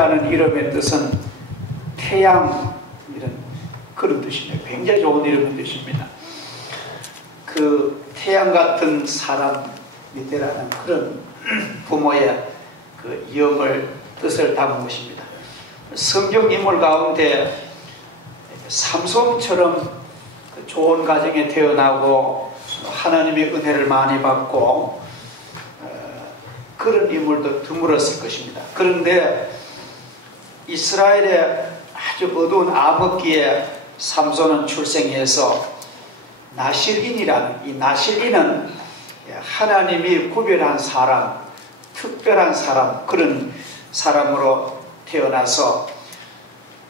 라는 이름의 뜻은 태양, 이런 그런 뜻입니다. 굉장히 좋은 이름의 뜻입니다. 그 태양 같은 사람이 되라는 그런 부모의 그 영을 뜻을 담은 것입니다. 성경 인물 가운데 삼손처럼 좋은 가정에 태어나고 하나님의 은혜를 많이 받고 그런 인물도 드물었을 것입니다. 그런데 이스라엘의 아주 어두운 암흑기에 삼손은 출생해서 나실인이라는, 이 나실인은 하나님이 구별한 사람, 특별한 사람, 그런 사람으로 태어나서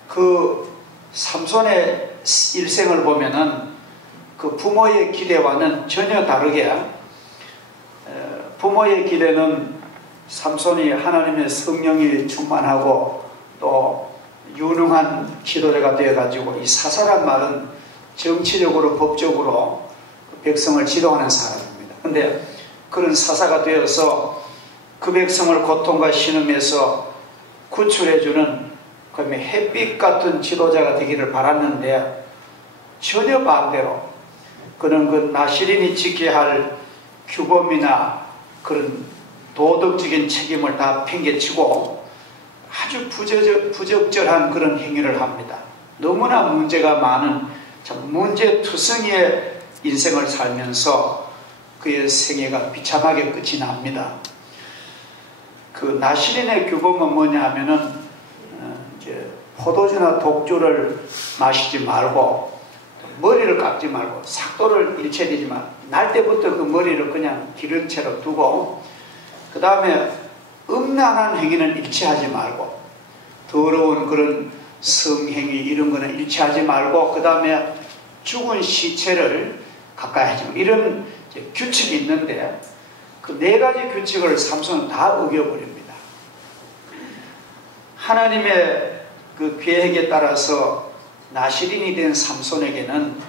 그 삼손의 일생을 보면은 그 부모의 기대와는 전혀 다르게, 부모의 기대는 삼손이 하나님의 성령이 충만하고 또 유능한 지도자가 되어가지고, 이 사사란 말은 정치적으로 법적으로 백성을 지도하는 사람입니다. 근데 그런 사사가 되어서 그 백성을 고통과 신음에서 구출해주는 그러면 햇빛 같은 지도자가 되기를 바랐는데, 전혀 반대로 그는 그 나실인이 지켜야 할 규범이나 그런 도덕적인 책임을 다 팽개치고 아주 부적절한 그런 행위를 합니다. 너무나 문제가 많은 참 문제투성이의 인생을 살면서 그의 생애가 비참하게 끝이 납니다. 그 나실인의 규범은 뭐냐 하면은 이제 포도주나 독주를 마시지 말고 머리를 깎지 말고 삭도를 일체되지만 날 때부터 그 머리를 그냥 기른 채로 두고, 그 다음에 음란한 행위는 일치하지 말고 더러운 그런 성행위 이런 거는 일치하지 말고, 그 다음에 죽은 시체를 가까이 하지 말고, 이런 규칙이 있는데 그 네 가지 규칙을 삼손은 다 어겨버립니다. 하나님의 그 계획에 따라서 나실인이 된 삼손에게는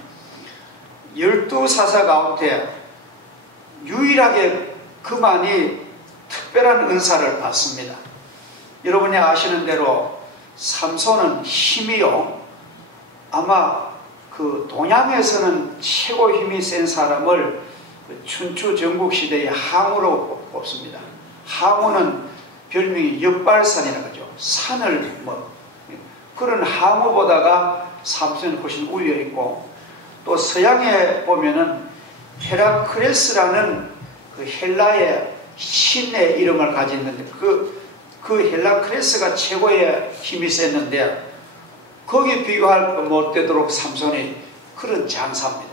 12사사 가운데 유일하게 그만이 특별한 은사를 받습니다. 여러분이 아시는 대로 삼손은 힘이요, 아마 그 동양에서는 최고 힘이 센 사람을 춘추 전국시대의 항우로 뽑습니다. 항우는 별명이 역발산이라고 하죠. 산을 그런 항우보다가 삼손이 훨씬 울려있고, 또 서양에 보면은 헤라크레스라는 그 헬라의 신의 이름을 가지고 있는데 그 헤라크레스가 최고의 힘이 셌는데 거기에 비교할 못되도록 삼손이 그런 장사입니다.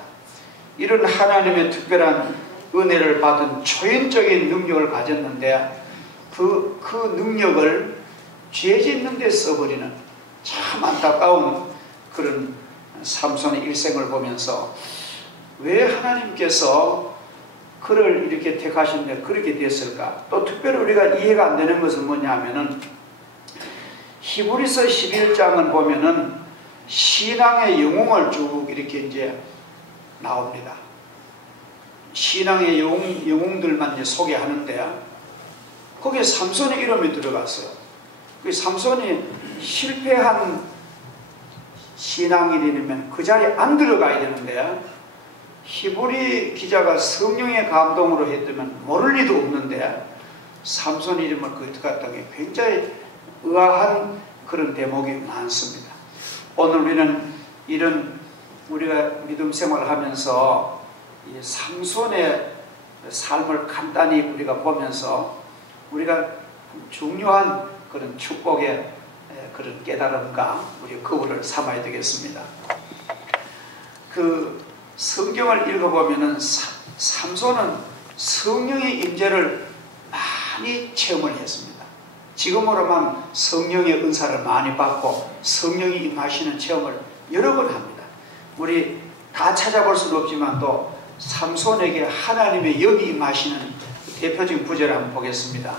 이런 하나님의 특별한 은혜를 받은 초인적인 능력을 가졌는데 그 능력을 죄 짓는 데 써버리는 참 안타까운 그런 삼손의 일생을 보면서 왜 하나님께서 그를 이렇게 택하신데 그렇게 됐을까? 또 특별히 우리가 이해가 안 되는 것은 뭐냐 하면은 히브리서 11장을 보면은 신앙의 영웅을 쭉 이렇게 이제 나옵니다. 신앙의 영웅들만 이제 소개하는데 거기에 삼손의 이름이 들어갔어요. 그 삼손이 실패한 신앙인이면 그 자리에 안 들어가야 되는데, 히브리 기자가 성령의 감동으로 했다면 모를 리도 없는데 삼손 이름을 거기 들어갔다는 게 굉장히 의아한 그런 대목이 많습니다. 오늘 우리는 이런 우리가 믿음 생활을 하면서 이 삼손의 삶을 간단히 우리가 보면서 우리가 중요한 그런 축복의 그런 깨달음과 우리 거울을 삼아야 되겠습니다. 그 성경을 읽어보면은 삼손은 성령의 임재를 많이 체험을 했습니다. 지금으로만 성령의 은사를 많이 받고 성령이 임하시는 체험을 여러 번 합니다. 우리 다 찾아볼 수는 없지만 또 삼손에게 하나님의 영이 임하시는 대표적인 구절을 한번 보겠습니다.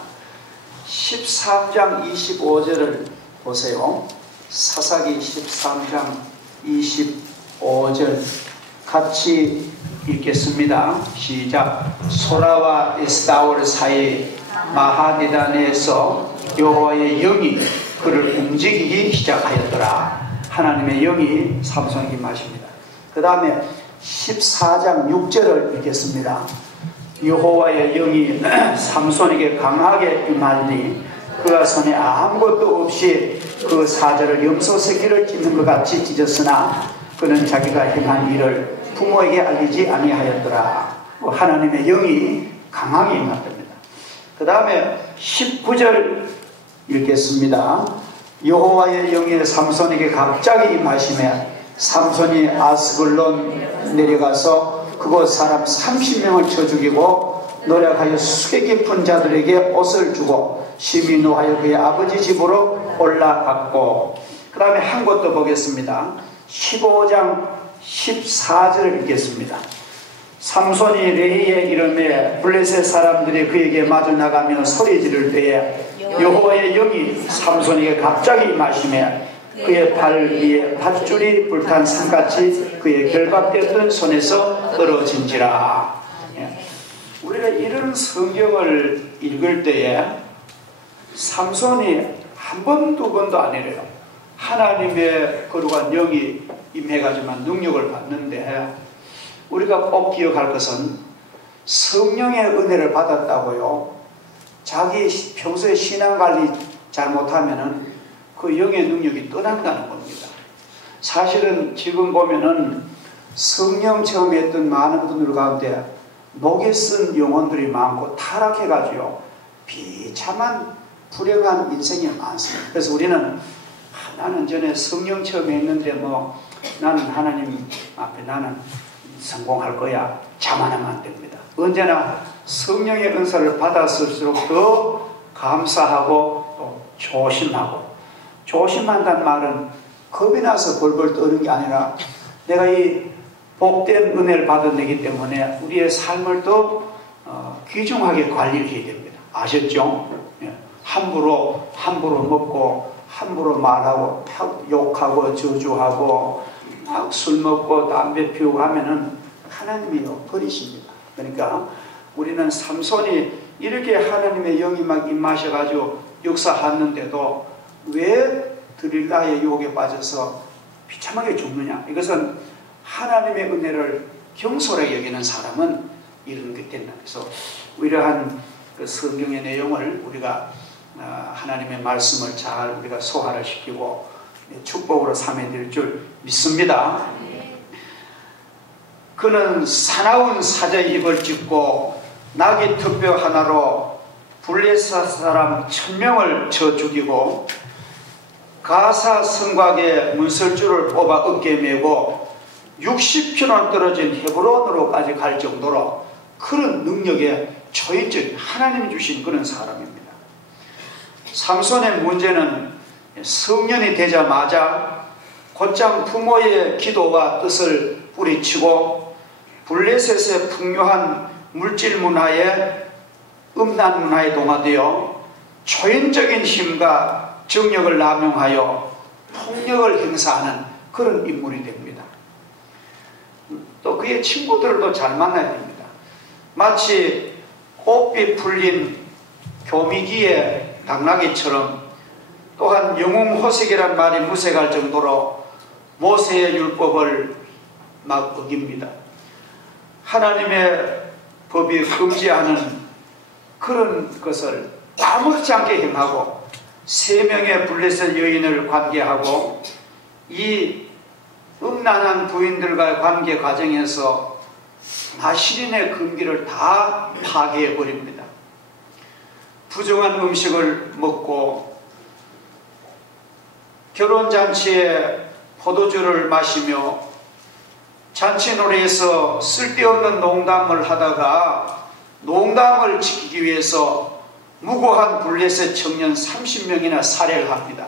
13장 25절을 보세요. 사사기 13장 25절 같이 읽겠습니다. 시작. 소라와 에스다올 사이 마하데단에서 여호와의 영이 그를 움직이기 시작하였더라. 하나님의 영이 삼손에게 임하십니다. 그 다음에 14장 6절을 읽겠습니다. 여호와의 영이 삼손에게 강하게 임하니 그가 손에 아무것도 없이 그 사자를 염소 새끼를 찢는 것 같이 찢었으나 그는 자기가 행한 일을 부모에게 알리지 아니하였더라. 하나님의 영이 강하게 임했답니다. 그 다음에 19절 읽겠습니다. 여호와의 영이 삼손에게 갑자기 임하시매 삼손이 아스글론 내려가서 그곳 사람 30명을 쳐 죽이고 노력하여 수개 깊은 자들에게 옷을 주고 심히 노하여 그의 아버지 집으로 올라갔고, 그 다음에 한 곳 더 보겠습니다. 15장 14절을 읽겠습니다. 삼손이 레히에 이름에 블레셋 사람들이 그에게 마주 나가며 소리 지를 때에 여호와의 영이 삼손에게 갑자기 임하시매 그의 발 위에 밧줄이 불탄 산같이 그의 결박되었던 손에서 떨어진지라. 우리가 이런 성경을 읽을 때에 삼손이 한 번, 두 번도 아니래요. 하나님의 거룩한 영이 임해가지만 능력을 받는데, 우리가 꼭 기억할 것은 성령의 은혜를 받았다고요, 자기 평소에 신앙관리 잘못하면은 그 영의 능력이 떠난다는 겁니다. 사실은 지금 보면은 성령 체험에 했던 많은 분들 가운데 목에 쓴 영혼들이 많고 타락해가지고 비참한 불행한 인생이 많습니다. 그래서 우리는 나는 전에 성령 체험에 했는데 나는 하나님 앞에 나는 성공할 거야, 자만하면 안 됩니다. 언제나 성령의 은사를 받았을수록 더 감사하고 또 조심하고, 조심한다는 말은 겁이 나서 벌벌 떠는 게 아니라 내가 이 복된 은혜를 받은 애기 때문에 우리의 삶을 더 귀중하게 관리를 해야 됩니다. 아셨죠? 함부로 먹고 함부로 말하고 욕하고 저주하고 막 술 먹고 담배 피우고 하면은 하나님이 버리십니다. 그러니까 우리는 삼손이 이렇게 하나님의 영이 막 임하셔가지고 역사하는데도 왜 드릴라의 유혹에 빠져서 비참하게 죽느냐? 이것은 하나님의 은혜를 경솔하게 여기는 사람은 이런 게 된다. 그래서 이러한 그 성경의 내용을 우리가 하나님의 말씀을 잘 우리가 소화를 시키고 축복으로 삼아드릴 줄 믿습니다. 그는 사나운 사자의 입을 찢고 나귀 특뼈 하나로 블레셋 사람 1000명을 쳐 죽이고 가사 성곽의 문설주를 뽑아 어깨에 메고 60km 떨어진 헤브론으로까지 갈 정도로 그런 능력의 초인적 하나님이 주신 그런 사람입니다. 삼손의 문제는 성년이 되자마자 곧장 부모의 기도와 뜻을 뿌리치고 블레셋의 풍요한 물질 문화에 음란 문화에 동화되어 초인적인 힘과 정력을 남용하여 폭력을 행사하는 그런 인물이 됩니다. 또 그의 친구들도 잘 만나야 됩니다. 마치 꽃빛 풀린 교미기의 당나귀처럼, 또한 영웅호색이란 말이 무색할 정도로 모세의 율법을 막 어깁니다. 하나님의 법이 금지하는 그런 것을 아무렇지 않게 행하고 3명의 블레셋 여인을 관계하고 이 음란한 부인들과의 관계 과정에서 나시린의 금기를 다 파괴해버립니다. 부정한 음식을 먹고 결혼잔치에 포도주를 마시며 잔치노래에서 쓸데없는 농담을 하다가 농담을 지키기 위해서 무고한 블레셋 청년 30명이나 살해를 합니다.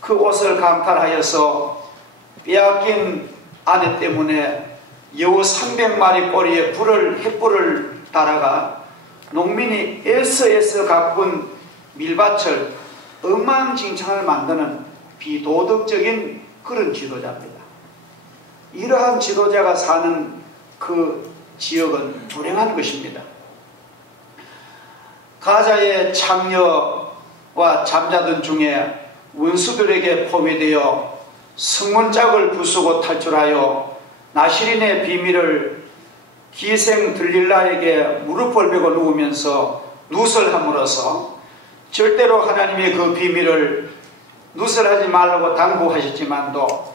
그 옷을 강탈하여서 빼앗긴 아내 때문에 여우 300마리 꼬리에 횃불을 달아가 농민이 애써 가꾼 밀밭을 엉망진창을 만드는 비도덕적인 그런 지도자입니다. 이러한 지도자가 사는 그 지역은 불행한 것입니다. 가자의 창녀 잠자던 중에 원수들에게 포위되어 성문짝을 부수고 탈출하여 나시린의 비밀을 기생 들릴라에게 무릎을 베고 누우면서 누설함으로써 절대로 하나님의 그 비밀을 누설하지 말라고 당부하셨지만도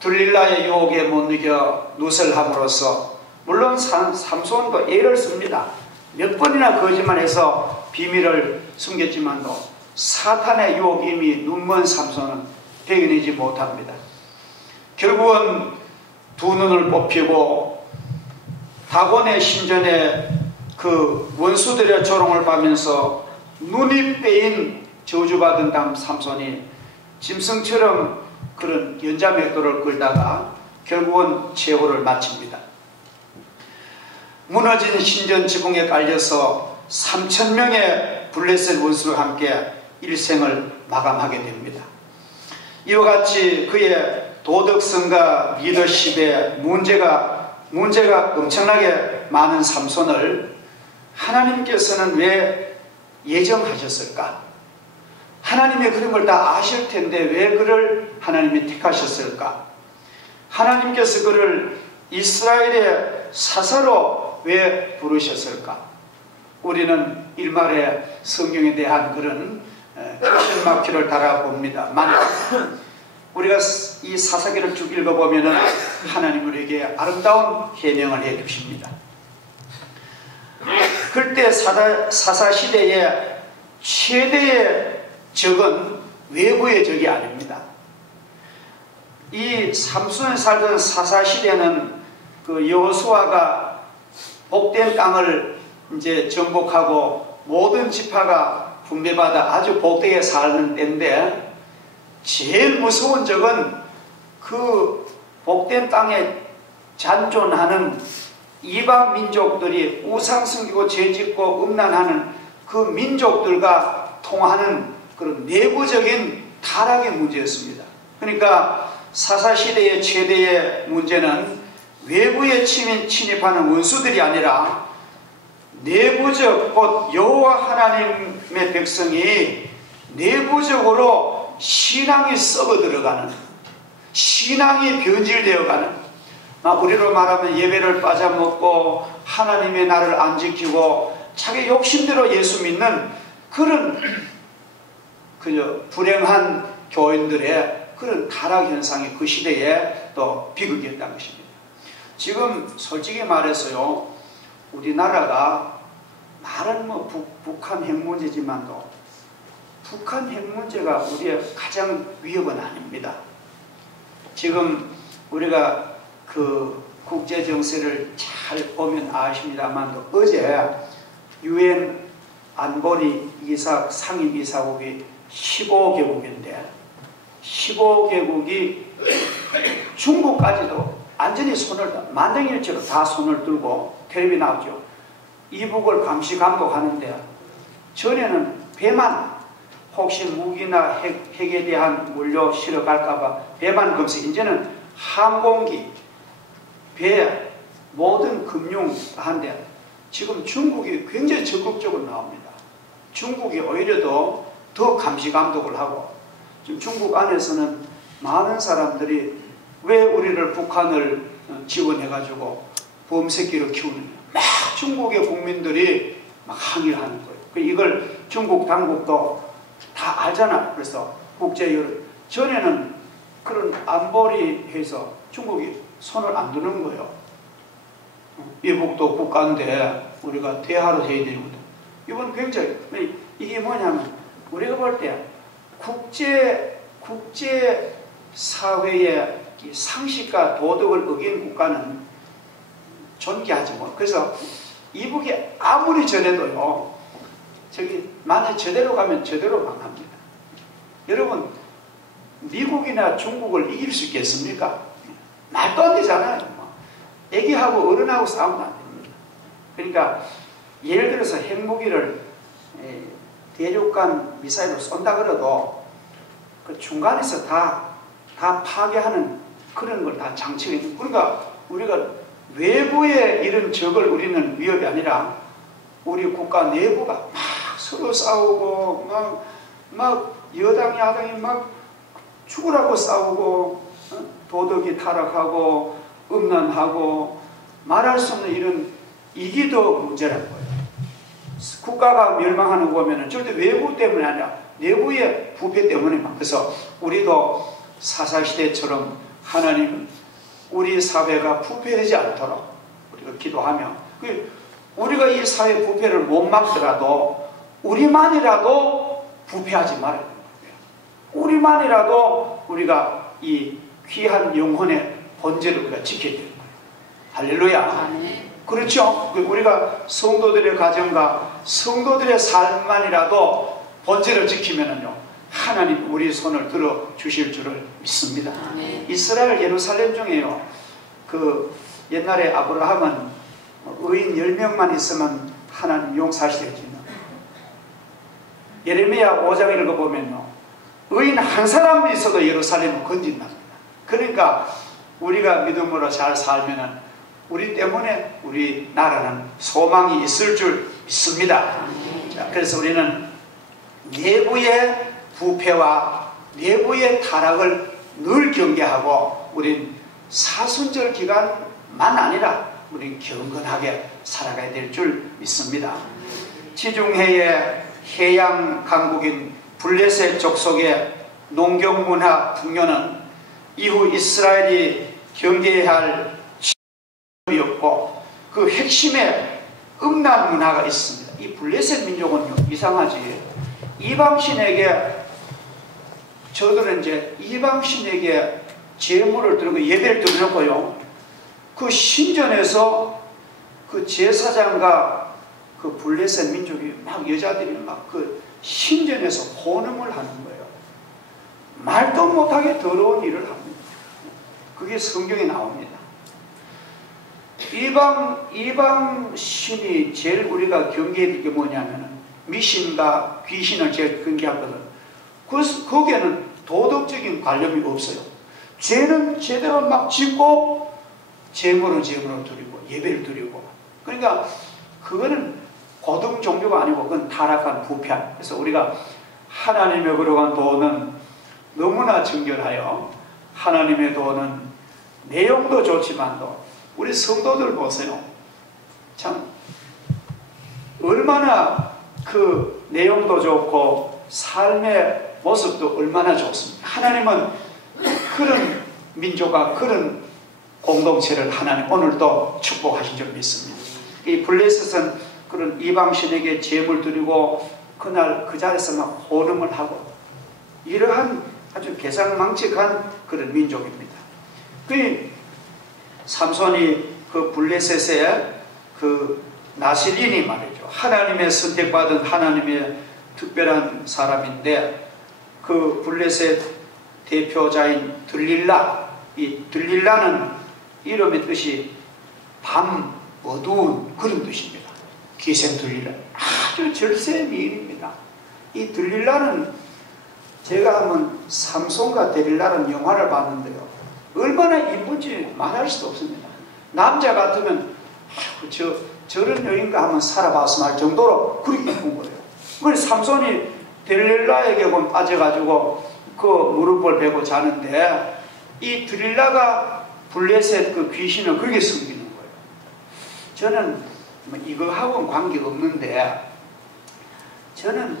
들릴라의 유혹에 못 이겨 누설함으로써, 물론 삼손도 애를 씁니다. 몇 번이나 거짓말해서 비밀을 숨겼지만도 사탄의 유혹이 이미 눈먼 삼손은 배겨내지 못합니다. 결국은 두 눈을 뽑히고 다곤의 신전에 그 원수들의 조롱을 받으면서 눈이 빼인 저주받은 다음 삼손이 짐승처럼 그런 연자맥도를 끌다가 결국은 최후를 마칩니다. 무너진 신전 지붕에 깔려서 3,000명의 블레셋 원수와 함께 일생을 마감하게 됩니다. 이와 같이 그의 도덕성과 리더십에 문제가 엄청나게 많은 삼손을 하나님께서는 왜 예정하셨을까? 하나님의 그런 걸 다 아실 텐데 왜 그를 하나님이 택하셨을까? 하나님께서 그를 이스라엘의 사사로 왜 부르셨을까? 우리는 일말의 성경에 대한 그런 퀘스천마크를 달아봅니다만, 우리가 이 사사기를 쭉 읽어보면 하나님 우리에게 아름다운 해명을 해 주십니다. 그때 사사시대의 최대의 적은 외부의 적이 아닙니다. 이 삼손에 살던 사사시대는 그 여호수아가 복된 땅을 이제 정복하고 모든 지파가 분배받아 아주 복되게 사는 때인데, 제일 무서운 적은 그 복된 땅에 잔존하는 이방 민족들이 우상 섬기고 죄짓고 음란하는 그 민족들과 통하는 그런 내부적인 타락의 문제였습니다. 그러니까 사사시대의 최대의 문제는 외부에 침입하는 원수들이 아니라 내부적, 곧 여호와 하나님의 백성이 내부적으로 신앙이 썩어 들어가는, 신앙이 변질되어가는, 우리로 말하면 예배를 빠져먹고 하나님의 날을 안 지키고 자기 욕심대로 예수 믿는 그런 불행한 교인들의 그런 타락 현상이 그 시대에 또 비극이었다는 것입니다. 지금 솔직히 말해서요, 우리나라가 말은 북한 핵 문제지만도 북한 핵 문제가 우리의 가장 위협은 아닙니다. 지금 우리가 그 국제 정세를 잘 보면 아십니다만, 어제 유엔 안보리 상임 이사국이 15개국인데 15개국이 중국까지도 완전히 만장일치로 다 손을 들고 텔레비 나오죠. 이북을 감시 감독하는데, 전에는 배만 혹시 무기나 핵에 대한 물려 실어갈까봐 배만 검색, 이제는 항공기, 배, 모든 금융 한데 지금 중국이 굉장히 적극적으로 나옵니다. 중국이 오히려 더 감시 감독을 하고, 지금 중국 안에서는 많은 사람들이 왜 우리를 북한을 지원해가지고 범새끼로 키우느냐, 막 중국의 국민들이 막 항의를 하는 거예요. 이걸 중국 당국도 다 알잖아. 그래서 국제여론, 전에는 그런 안보리 해서 중국이 손을 안 드는 거예요. 이북도 국가인데 우리가 대화를 해야 되거든. 이건 굉장히, 이게 뭐냐면 우리가 볼 때 국제 사회의 상식과 도덕을 어긴 국가는 존경하지 못. 그래서 이북이 아무리 저래도요, 만약 저대로 가면 저대로 망합니다. 여러분, 미국이나 중국을 이길 수 있겠습니까? 말도 안 되잖아요. 애기하고 어른하고 싸우면 안 됩니다. 그러니까 예를 들어서 핵무기를 대륙간 미사일로 쏜다 그래도 그 중간에서 다 파괴하는 그런 걸 다 장치가 있는. 그러니까 우리가 외부의 이런 적을 우리는 위협이 아니라 우리 국가 내부가 막 서로 싸우고 막 막 여당 야당이 막 죽으라고 싸우고 도덕이 타락하고 음란하고 말할 수 없는 이런 이기도 문제라는 거예요. 국가가 멸망하는 거 보면은 절대 외부 때문이 아니라 내부의 부패 때문에만. 그래서 우리도 사사시대처럼 하나님은 우리 사회가 부패되지 않도록 우리가 기도하며, 우리가 이 사회 부패를 못 막더라도 우리만이라도 부패하지 말아야 되는 거예요. 우리만이라도 우리가 이 귀한 영혼의 본질을 우리가 지켜야 되는 거예요. 할렐루야. 그렇죠? 우리가 성도들의 가정과 성도들의 삶만이라도 본질을 지키면은요, 하나님 우리 손을 들어 주실 줄을 믿습니다. 이스라엘 예루살렘 중에요, 그 옛날에 아브라함은 의인 10명만 있으면 하나님 용서하시겠지만, 예레미야 5장 읽어보면요, 의인 한 사람 있어도 예루살렘을 건진답니다. 그러니까 우리가 믿음으로 잘 살면은 우리 때문에 우리 나라는 소망이 있을 줄 믿습니다. 자, 그래서 우리는 내부의 부패와 내부의 타락을 늘 경계하고, 우린 사순절 기간만 아니라 우린 경건하게 살아가야 될 줄 믿습니다. 지중해의 해양 강국인 블레셋 족속의 농경문화 풍요는 이후 이스라엘이 경계해야 할 였고, 그 핵심에 음란 문화가 있습니다. 이 블레셋 민족은요, 이상하지, 이방신에게, 저들은 이제 이방신에게 제물을 드리고 예배를 드렸고요, 그 신전에서 그 제사장과 그 블레셋 민족이 막 여자들이 막 그 신전에서 혼음을 하는 거예요. 말도 못하게 더러운 일을 합니다. 그게 성경에 나옵니다. 이방 신이 제일 우리가 경계해야 될 게 뭐냐면은 미신과 귀신을 제일 경계하거든. 거기에는 도덕적인 관념이 없어요. 죄는 제대로 막 짓고 제물은 제물을 드리고 예배를 드리고, 그러니까 그거는 고등 종교가 아니고 그건 타락한 부패한. 그래서 우리가 하나님의 거룩한 도는 너무나 정결하여, 하나님의 도는 내용도 좋지만도 우리 성도들 보세요. 참 얼마나 그 내용도 좋고 삶의 모습도 얼마나 좋습니다. 하나님은 그런 민족과 그런 공동체를 하나님 오늘도 축복하신 줄 믿습니다. 이 블레셋은 그런 이방신에게 제물 드리고 그날 그 자리에서 막 호름을 하고 이러한 아주 개상망측한 그런 민족입니다. 그 삼손이 그 블레셋의 그 나실인이 말이죠, 하나님의 선택받은 하나님의 특별한 사람인데, 그 블레셋 대표자인 들릴라, 이 들릴라는 이름의 뜻이 밤, 어두운 그런 뜻입니다. 기생 들릴라, 아주 절세 미인입니다. 이 들릴라는 제가 한번 삼손과 데릴라라는 영화를 봤는데요, 얼마나 이쁜지 말할 수도 없습니다. 남자 같으면 저런 여인과 한번 살아봤으면 할 정도로 그렇게 이쁜 거예요. 그래서 삼손이 데릴라에게 빠져가지고 그 무릎을 베고 자는데, 이 드릴라가 블레셋 그 귀신을 그렇게 섬기는 거예요. 저는 이거하고는 관계없는데, 저는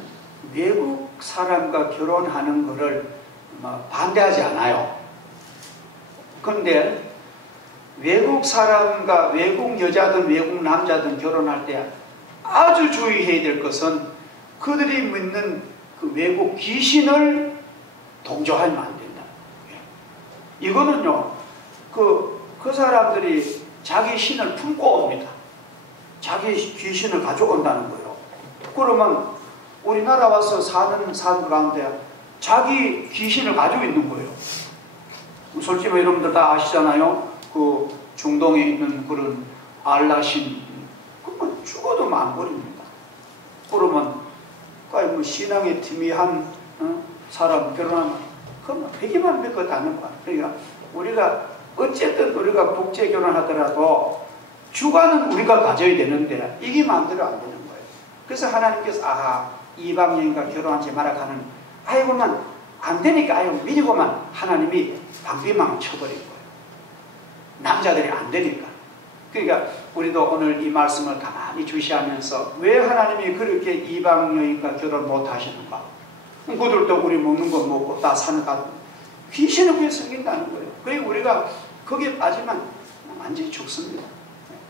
외국 사람과 결혼하는 것을 반대하지 않아요. 그런데 외국 사람과 외국 여자든 외국 남자든 결혼할 때 아주 주의해야 될 것은 그들이 믿는 그 외국 귀신을 동조하면 안 된다. 이거는요, 그 사람들이 자기 신을 품고 옵니다. 자기 귀신을 가져온다는 거예요. 그러면 우리나라 와서 사는 사람 가운데 자기 귀신을 가지고 있는 거예요. 솔직히 여러분들 다 아시잖아요. 그 중동에 있는 그런 알라신, 그건 죽어도 망버립니다. 그러면 뭐 신앙의 팀이한 사람 결혼하면 그건 되기만 몇 것 않는 거야. 그러니까 우리가 어쨌든 우리가 국제 결혼하더라도 주관은 우리가 가져야 되는데 이게 마음대로 안 되는 거예요. 그래서 하나님께서 이방 여인과 결혼하지 마라 하는, 아이고만 안 되니까 아이고 미리고만 하나님이 방비망을 쳐버린 거예요. 남자들이 안 되니까. 그러니까 우리도 오늘 이 말씀을 가만히 주시하면서 왜 하나님이 그렇게 이방 여인과 결혼 못 하시는가? 그들도 우리 먹는 거 먹고 다 사는 다 귀신을 위해 섬긴다는 거예요. 그리고 우리가 거기에 빠지면 완전히 죽습니다.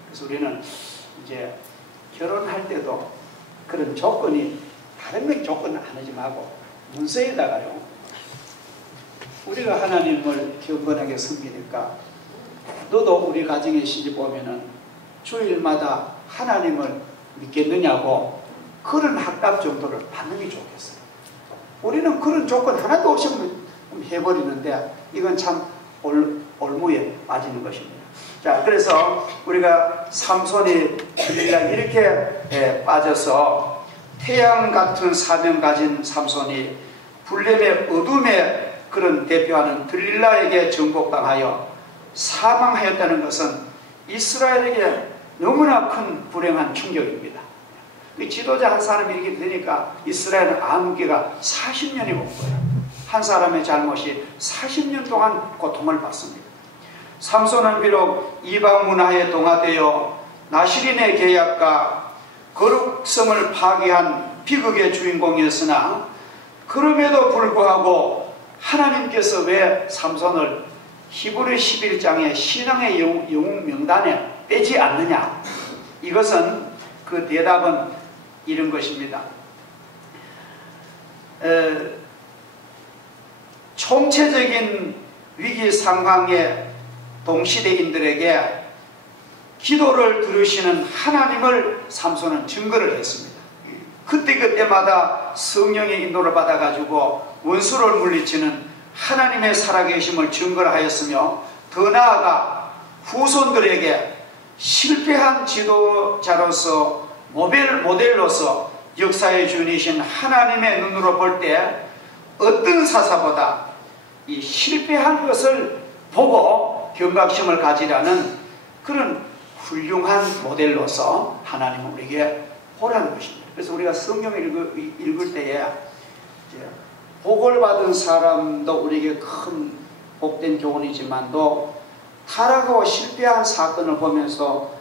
그래서 우리는 이제 결혼할 때도 그런 조건이, 다른 건 조건은 안 하지 말고 문서에다가요, 우리가 하나님을 경건하게 섬기니까 너도 우리 가정에 시집 오면은 주일마다 하나님을 믿겠느냐고 그런 학답 정도를 받는 게 좋겠어요. 우리는 그런 조건 하나도 없이 해버리는데 이건 참 올무에 빠지는 것입니다. 자, 그래서 우리가 삼손이 들릴라 이렇게 빠져서 태양 같은 사명 가진 삼손이 불렘의 어둠의 그런 대표하는 들릴라에게 정복당하여 사망하였다는 것은 이스라엘에게 너무나 큰 불행한 충격입니다. 지도자 한 사람이 이렇게 되니까 이스라엘은 암기가 40년이 온 거예요. 한 사람의 잘못이 40년 동안 고통을 받습니다. 삼손은 비록 이방 문화에 동화되어 나시린의 계약과 거룩성을 파괴한 비극의 주인공이었으나 그럼에도 불구하고 하나님께서 왜 삼손을 히브리 11장의 신앙의 영웅 명단에 빼지 않느냐? 이것은, 그 대답은 이런 것입니다. 총체적인 위기 상황의 동시대인들에게 기도를 들으시는 하나님을 삼손은 증거를 했습니다. 그때마다 성령의 인도를 받아가지고 원수를 물리치는 하나님의 살아계심을 증거를 하였으며, 더 나아가 후손들에게 실패한 지도자로서 모델로서 역사의 주인이신 하나님의 눈으로 볼 때 어떤 사사보다 이 실패한 것을 보고 경각심을 가지라는 그런 훌륭한 모델로서 하나님은 우리에게 보라는 것입니다. 그래서 우리가 성경을 읽을 때에 복을 받은 사람도 우리에게 큰 복된 교훈이지만도 타락하고 실패한 사건을 보면서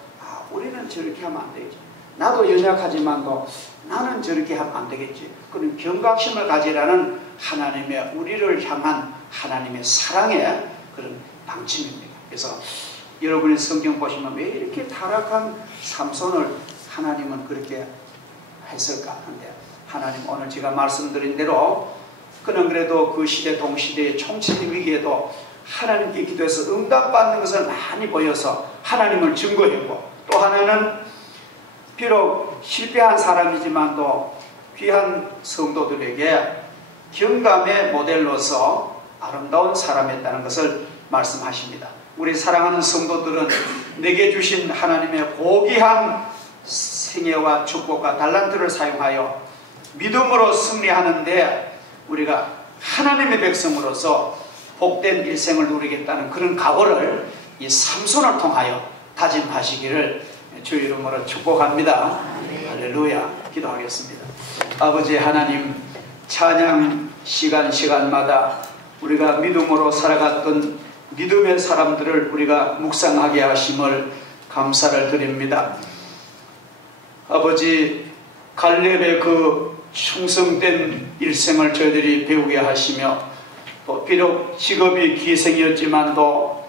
우리는 저렇게 하면 안 되겠지, 나도 연약하지만도 나는 저렇게 하면 안 되겠지, 그런 경각심을 가지라는 하나님의, 우리를 향한 하나님의 사랑의 그런 방침입니다. 그래서 여러분이 성경 보시면 왜 이렇게 타락한 삼손을 하나님은 그렇게 했을까 하는데, 하나님 오늘 제가 말씀드린 대로 그는 그래도 그 시대 동시대의 총체적 위기에도 하나님께 기도해서 응답받는 것을 많이 보여서 하나님을 증거했고, 또 하나는 비록 실패한 사람이지만도 귀한 성도들에게 경감의 모델로서 아름다운 사람이었다는 것을 말씀하십니다. 우리 사랑하는 성도들은 내게 주신 하나님의 고귀한 생애와 축복과 달란트를 사용하여 믿음으로 승리하는데, 우리가 하나님의 백성으로서 복된 일생을 누리겠다는 그런 각오를 이 삼손을 통하여 다짐하시기를 주 이름으로 축복합니다. 할렐루야. 기도하겠습니다. 아버지 하나님, 찬양 시간마다 우리가 믿음으로 살아갔던 믿음의 사람들을 우리가 묵상하게 하심을 감사를 드립니다. 아버지, 갈렙의 그 충성된 일생을 저희들이 배우게 하시며, 또 비록 직업이 기생이었지만도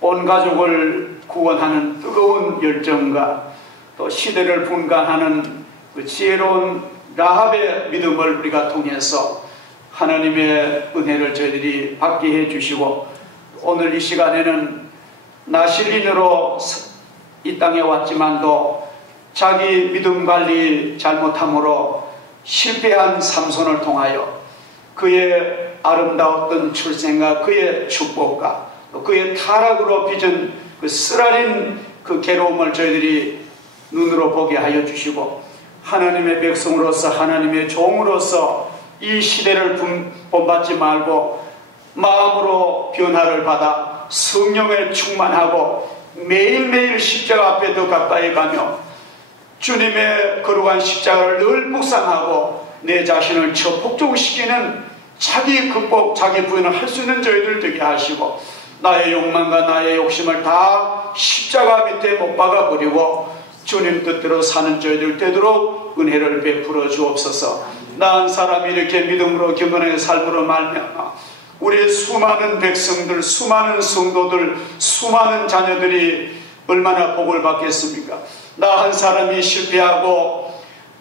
온 가족을 구원하는 뜨거운 열정과 또 시대를 분간하는 그 지혜로운 라합의 믿음을 우리가 통해서 하나님의 은혜를 저희들이 받게 해주시고, 오늘 이 시간에는 나실린으로 이 땅에 왔지만도 자기 믿음 관리 잘못함으로 실패한 삼손을 통하여 그의 아름다웠던 출생과 그의 축복과 또 그의 타락으로 빚은 그 쓰라린 그 괴로움을 저희들이 눈으로 보게 하여 주시고, 하나님의 백성으로서 하나님의 종으로서 이 시대를 본받지 말고 마음으로 변화를 받아 성령에 충만하고 매일매일 십자가 앞에 더 가까이 가며 주님의 거룩한 십자가를 늘 묵상하고 내 자신을 폭족시키는 자기 극복, 자기 부인을 할 수 있는 저희들 되게 하시고, 나의 욕망과 나의 욕심을 다 십자가 밑에 못 박아 버리고 주님 뜻대로 사는 저희들 되도록 은혜를 베풀어 주옵소서. 나 한 사람이 이렇게 믿음으로 경건의 삶으로 말미암아 우리의 수많은 백성들, 수많은 성도들, 수많은 자녀들이 얼마나 복을 받겠습니까? 나 한 사람이 실패하고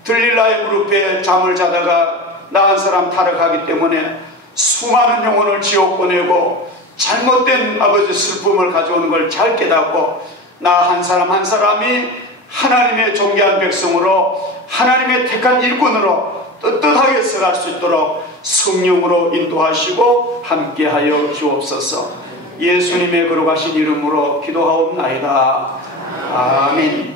들릴라의 무릎에 잠을 자다가 나 한 사람 타락하기 때문에 수많은 영혼을 지옥 보내고 잘못된 아버지 슬픔을 가져오는 걸 잘 깨닫고, 나 한 사람 한 사람이 하나님의 존귀한 백성으로 하나님의 택한 일꾼으로 떳떳하게 서갈 수 있도록 성령으로 인도하시고 함께하여 주옵소서. 예수님의 거룩하신 이름으로 기도하옵나이다. 아멘.